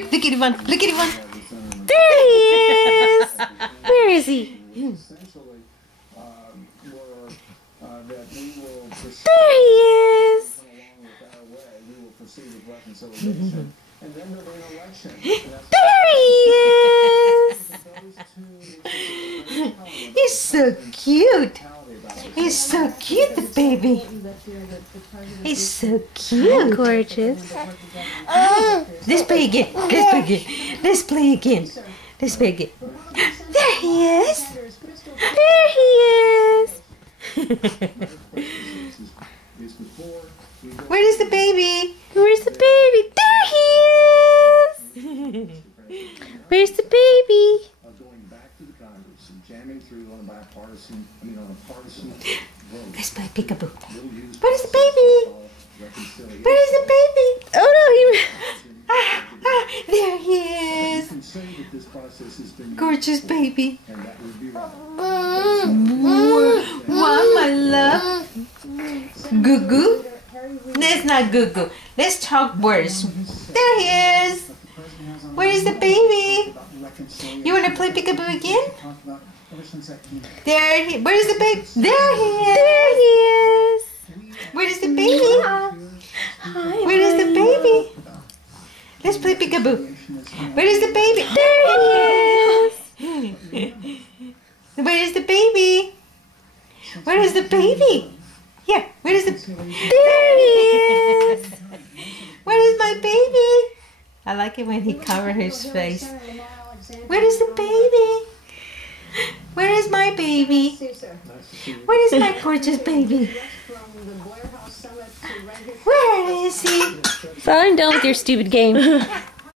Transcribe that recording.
Look at one. Look at one. There he is. Where is he? There he is. There he is. He's so cute. He's so cute, the baby. He's so cute. Gorgeous. Let's play again. Let's play again. Let's play again. Let's play again. There he is. There he is. Where is the baby? Where's the baby? There he is. Where's the baby? Let's play peekaboo. Where is the baby? Where is the baby? Oh no, There he is. Gorgeous baby. Wow, my love. Goo goo? That's not goo goo. Let's talk words. There he is. Where is the baby? You want to play peekaboo again? Where is the baby? There he is. there he is. Where is the baby? Where is the baby? Let's play peekaboo. Where is the baby? There he is. Where is the baby? Where is the baby? Here, where is the... There he is. Where is my baby? I like it when he covers his face. Where is the baby? Where is my baby? Where is my gorgeous baby? Where is he? So I'm done with your stupid game.